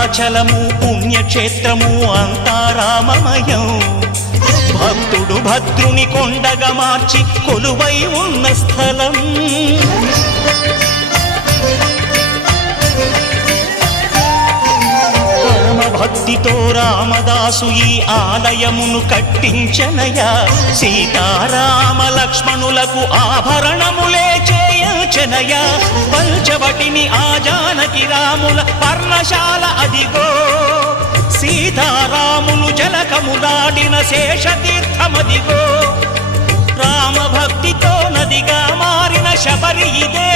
భద్రాచలము పుణ్యక్షేత్రము అంతా రామమయం. భక్తుడు భద్రుని కొండగా మార్చి కొలువై ఉన్న స్థలం. భక్తితో రామదాసు ఈ ఆలయమును కట్టించనయా. సీతారామ లక్ష్మణులకు ఆభరణములే చేయించనయా. పంచవటిని ఆ జానకి రాముల పర్ణశాల అదిగో. సీతారాములు జలకము దాడిన శేషతీర్థమదిగో. రామ భక్తితో నదిగా మారిన శబరి ఇదే.